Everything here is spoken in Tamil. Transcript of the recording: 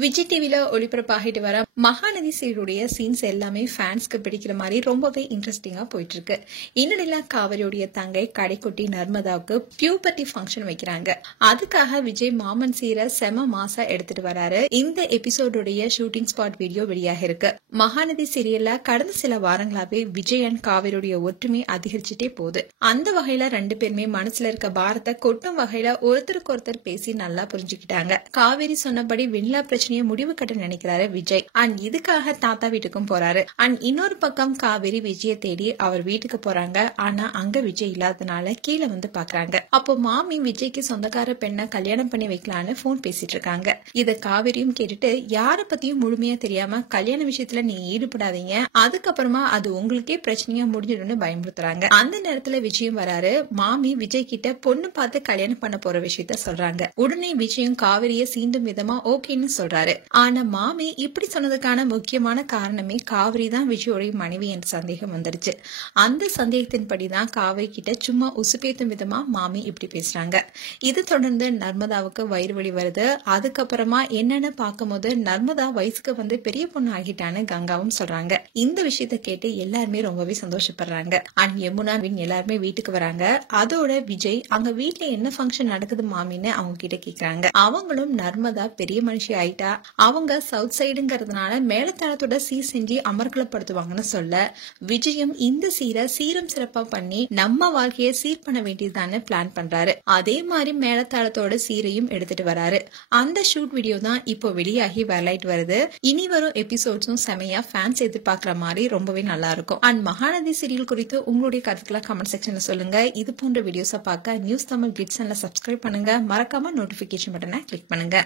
விஜய் டிவில ஒளிபரப்பாகிட்டு வர மகாநதி சீரியலுடைய சீன்ஸ் எல்லாமே ஃபேன்ஸ்க்கு பிடிக்கிற மாதிரி ரொம்பவே இன்ட்ரெஸ்டிங்கா போயிட்டு இருக்கு. இந்நிலையில காவிரியுடைய தங்கை கடைக்குட்டி நர்மதாவுக்கு பியூபர்ட்டி ஃபங்க்ஷன் வைக்கிறாங்க. அதுக்காக விஜய் மாமன் சீரை செம மாசா எடுத்துட்டு வராரு. இந்த எபிசோடுடைய ஷூட்டிங் ஸ்பாட் வீடியோ வெளியாக இருக்கு. மகாநதி சீரியல்ல கடந்த சில வாரங்களாவே விஜய் அண்ட் காவிரியுடைய ஒற்றுமை அதிகரிச்சுட்டே போகுது. அந்த வகையில ரெண்டு பேருமே மனசுல இருக்க பாரத்தை கொட்டும் வகையில ஒருத்தருக்கு ஒருத்தர் பேசி நல்லா புரிஞ்சுக்கிட்டாங்க. காவிரி சொன்னபடி வெண்ணிலா பிரச்சனையை முடிவு கட்ட நினைக்கிறாரு விஜய். அண்ட் இதுக்காக தாத்தா வீட்டுக்கும் போறாரு. அண்ட் இன்னொரு பக்கம் காவிரி விஜய தேடி அவர் வீட்டுக்கு போறாங்க. ஆனா அங்க விஜய் இல்லாதனால கீழே வந்து பாக்குறாங்க. அப்போ மாமி விஜய்க்கு சொந்தக்கார பெண்ணை கல்யாணம் பண்ணி வைக்கலான்னு போன் பேசிட்டு இருக்காங்க. இத காவிரியும் கேட்டுட்டு யார பத்தியும் முழுமையா தெரியாம கல்யாண விஷயத்துல நீ ஈடுபடாதீங்க, அதுக்கப்புறமா அது உங்களுக்கே பிரச்சனையா முடிஞ்சிடும்னு பயமுறுத்துறாங்க. அந்த நேரத்துல விஜயும் வராரு. மாமி விஜய் கிட்ட பொண்ணு பார்த்து கல்யாணம் பண்ண போற விஷயத்த சொல்றாங்க. உடனே விஜயும் காவிரிய சீண்டும் விதமா ஓகேன்னு சொல்றாரு. ஆனா மாமி இப்படி சொன்னதுக்கான முக்கியமான காரணமே காவிரி தான் விஜயோடைய மனைவி என்ற சந்தேகம் வந்துருச்சு. அந்த சந்தேகத்தின்படிதான் காவிரி கிட்ட சும்மா உசுப்பேத்தும் விதமா மாமி இப்படி பேசுறாங்க. இது தொடர்ந்து நர்மதாவுக்கு வயிறு வலி வருது. அதுக்கப்புறமா என்னன்னு பார்க்கும்போது நர்மதா வயசுக்கு வந்து பெரிய பொண்ணு ஆகிட்டான்னு கங்காவும் சொல்றாங்க. இந்த விஷயத்த கேட்டு எல்லாருமே ரொம்பவே சந்தோஷப்படுறாங்க. அண்ட் யமுனா எல்லாருமே வீட்டுக்கு வராங்க. அதோட விஜய் அங்க வீட்டுல என்ன ஃபங்க்ஷன் நடக்குது மாமின்னு அவங்க கிட்ட கேக்குறாங்க. அவங்களும் நர்மதா பெரிய மனுஷி ஆயிட்டா, அவங்க சவுத் சைடுங்கிறதுனால மேலத்தாளத்தோட சீர் செஞ்சு அமர்க்கலப்படுத்துவாங்கன்னு சொல்ல, விஜயம் இந்த சீரை சீரம் சிறப்பா பண்ணி நம்ம வாழ்க்கையை சீர் பண்ண வேண்டியதுதான்னு பிளான் பண்றாரு. அதே மாதிரி மேலத்தாளத்தோட சீரையும் எடுத்துட்டு வராரு. அந்த ஷூட் வீடியோ தான் இப்போ வெளியாகி வரலாயிட்டு வருது. இனி வரும் எபிசோட்ஸும் செமையா ஃபேன்ஸ் எதிர்பார்க்கிற மாதிரி ரொம்பவே நல்லா இருக்கும். அண்ட் மகாநதி சீரியல் குறித்து உங்களுடைய கருத்துக்களை கமெண்ட் செக்ஷன்ல சொல்லுங்க. இது போன்ற வீடியோஸை பார்க்க நியூஸ் தமிழ் கிளிட்ஸ் சேனலை சப்ஸ்கிரைப் பண்ணுங்க. மறக்காம நோட்டிபிகேஷன் பட்டனை கிளிக் பண்ணுங்க.